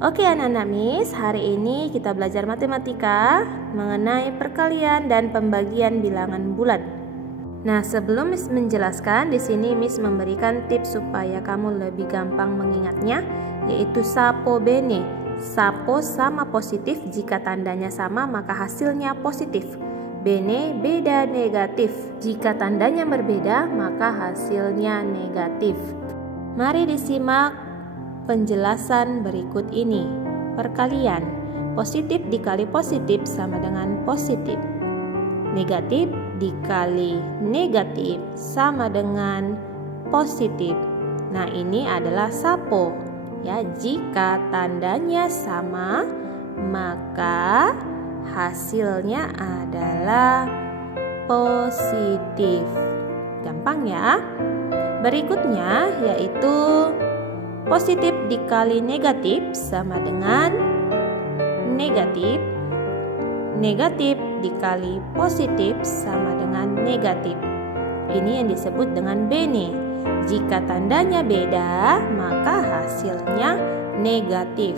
Oke anak-anak Miss, hari ini kita belajar matematika mengenai perkalian dan pembagian bilangan bulat. Nah, sebelum Miss menjelaskan, di sini Miss memberikan tips supaya kamu lebih gampang mengingatnya, yaitu sapo bene. Sapo sama positif, jika tandanya sama maka hasilnya positif. Bene beda negatif, jika tandanya berbeda maka hasilnya negatif. Mari disimak penjelasan berikut ini. Perkalian, positif dikali positif sama dengan positif. Negatif dikali negatif sama dengan positif. Nah, ini adalah sapo. Ya, jika tandanya sama, maka hasilnya adalah positif. Gampang ya. Berikutnya yaitu positif dikali negatif sama dengan negatif. Negatif dikali positif sama dengan negatif. Ini yang disebut dengan bene. Jika tandanya beda, maka hasilnya negatif.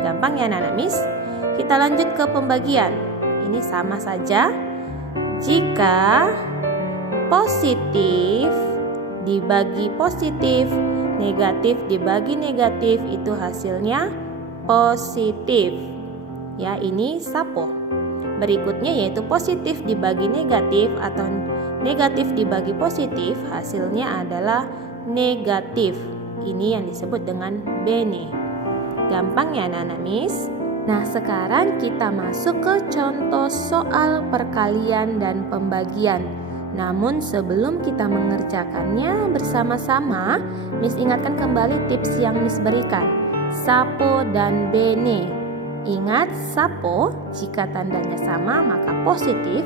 Gampang ya anak-anak Miss? Kita lanjut ke pembagian. Ini sama saja. Jika positif dibagi positif, negatif dibagi negatif, itu hasilnya positif. Ya, ini sapo. Berikutnya yaitu positif dibagi negatif atau negatif dibagi positif, hasilnya adalah negatif. Ini yang disebut dengan bene. Gampang ya anak-anak Miss? Nah, sekarang kita masuk ke contoh soal perkalian dan pembagian. Namun sebelum kita mengerjakannya bersama-sama, Miss ingatkan kembali tips yang Miss berikan. Sapo dan bene. Ingat, sapo jika tandanya sama maka positif.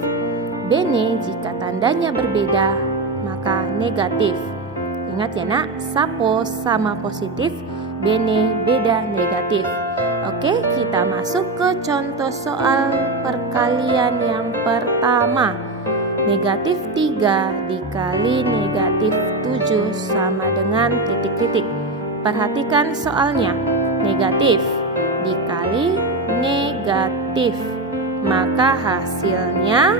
Bene jika tandanya berbeda maka negatif. Ingat ya nak, sapo sama positif, bene beda negatif. Oke, kita masuk ke contoh soal perkalian yang pertama. Negatif 3 dikali negatif 7 sama dengan titik-titik. Perhatikan soalnya. Negatif dikali negatif, maka hasilnya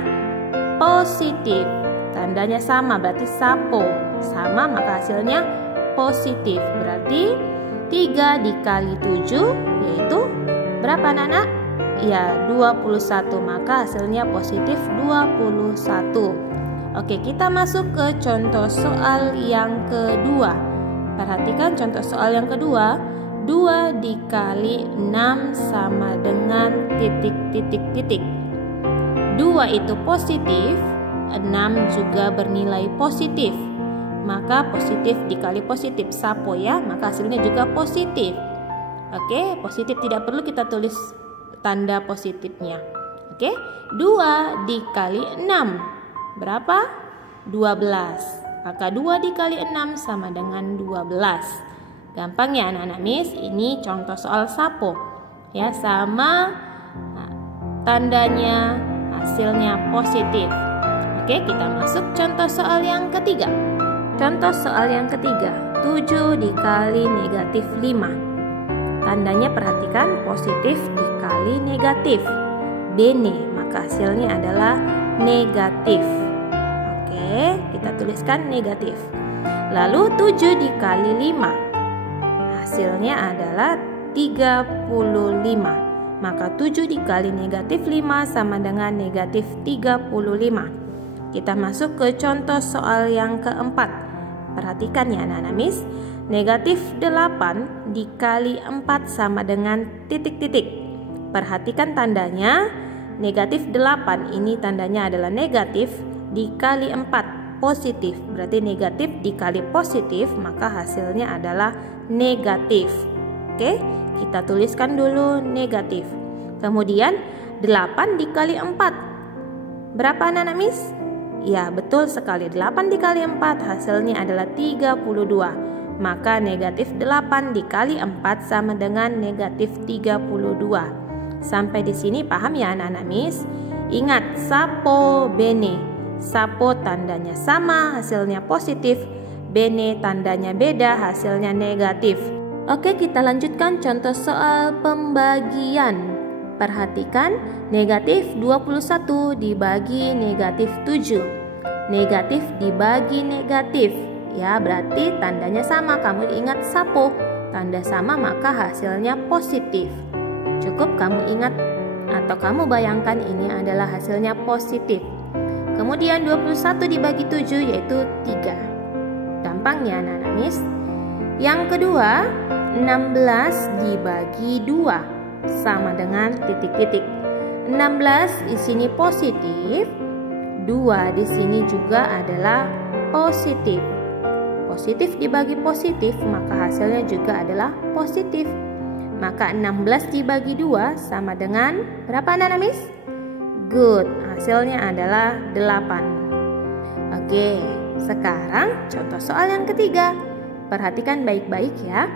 positif. Tandanya sama, berarti sapo. Sama maka hasilnya positif. Berarti 3 dikali 7 yaitu berapa anak-anak? Ya, 21, maka hasilnya positif 21. Oke, kita masuk ke contoh soal yang kedua. Perhatikan contoh soal yang kedua. 2 dikali 6 sama dengan titik-titik-titik. 2 itu positif, 6 juga bernilai positif. Maka positif dikali positif, sapo ya, maka hasilnya juga positif. Oke, positif tidak perlu kita tulis tanda positifnya. Oke, 2 dikali 6 berapa? 12. Maka 2 dikali 6 sama dengan 12. Gampang ya anak-anak Miss? Ini contoh soal sapo. Ya, sama tandanya hasilnya positif. Oke, kita masuk contoh soal yang ketiga. Contoh soal yang ketiga, 7 dikali negatif 5. Tandanya perhatikan, positif dikali negatif. Bene, maka hasilnya adalah negatif. Oke, kita tuliskan negatif. Lalu 7 dikali 5. Hasilnya adalah 35. Maka 7 dikali negatif 5 sama dengan negatif 35. Kita masuk ke contoh soal yang keempat. Perhatikan ya anak-anak Miss. Negatif 8 dikali 4 sama dengan titik-titik. Perhatikan tandanya. Negatif 8 ini tandanya adalah negatif, dikali 4 positif. Berarti negatif dikali positif maka hasilnya adalah negatif. Oke, kita tuliskan dulu negatif. Kemudian 8 dikali 4. Berapa anak-anak Miss? Ya, betul sekali. 8 dikali 4 hasilnya adalah 32. Maka negatif 8 dikali 4 sama dengan negatif 32. Sampai di sini paham ya anak-anak Miss? Ingat, sapo bene. Sapo tandanya sama, hasilnya positif. Bene tandanya beda, hasilnya negatif. Oke, kita lanjutkan contoh soal pembagian. Perhatikan, negatif 21 dibagi negatif 7. Negatif dibagi negatif. Ya, berarti tandanya sama. Kamu ingat sapo. Tanda sama maka hasilnya positif. Cukup kamu ingat atau kamu bayangkan ini adalah hasilnya positif. Kemudian 21 dibagi 7 yaitu 3. Gampang ya anak-anak Miss. Yang kedua, 16 dibagi 2 sama dengan titik-titik. 16 di sini positif, 2 di sini juga adalah positif. Positif dibagi positif, maka hasilnya juga adalah positif. Maka 16 dibagi 2 sama dengan berapa anak-anak Miss? Good, hasilnya adalah 8. Oke, sekarang contoh soal yang ketiga. Perhatikan baik-baik ya.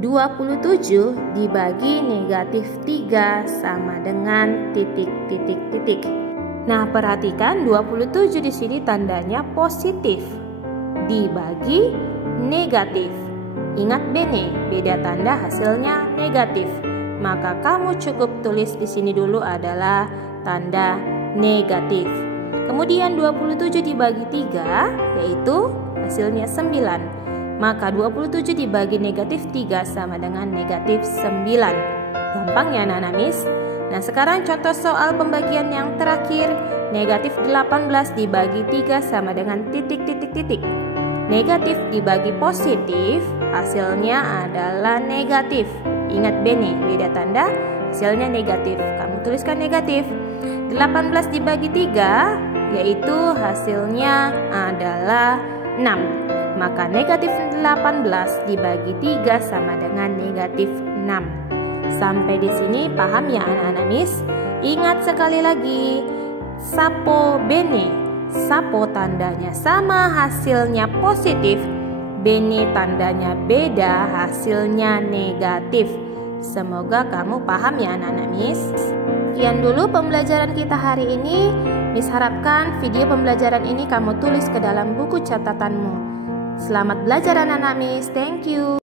27 dibagi negatif 3 sama dengan titik. Nah, perhatikan 27 di sini tandanya positif dibagi negatif. Ingat bene, beda tanda hasilnya negatif. Maka kamu cukup tulis di sini dulu adalah tanda negatif. Kemudian 27 dibagi 3 yaitu hasilnya 9. Maka 27 dibagi negatif 3 sama dengan negatif 9. Gampang ya anak-anak Miss? Nah, sekarang contoh soal pembagian yang terakhir. Negatif 18 dibagi 3 sama dengan titik. Negatif dibagi positif, hasilnya adalah negatif. Ingat bene, beda tanda, hasilnya negatif. Kamu tuliskan negatif. 18 dibagi 3, yaitu hasilnya adalah 6. Maka negatif 18 dibagi 3 sama dengan negatif 6. Sampai di sini paham ya anak-anak Miss? Ingat sekali lagi, sapo bene. Sapo tandanya sama, hasilnya positif. Bene tandanya beda, hasilnya negatif. Semoga kamu paham ya anak-anak Miss. Sekian dulu pembelajaran kita hari ini. Miss harapkan video pembelajaran ini kamu tulis ke dalam buku catatanmu. Selamat belajar anak-anak Miss. Thank you.